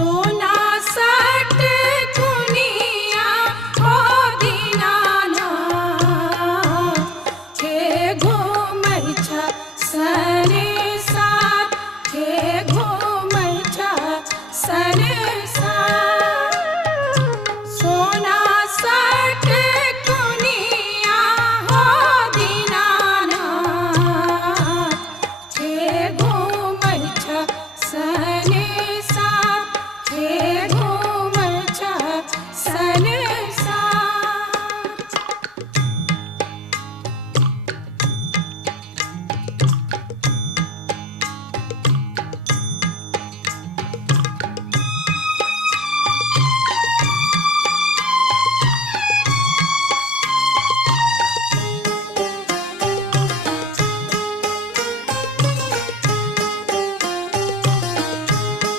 सोना सट दुनिया हो दीनाना हे घूमै छ सने साथ हे घूमै छ सने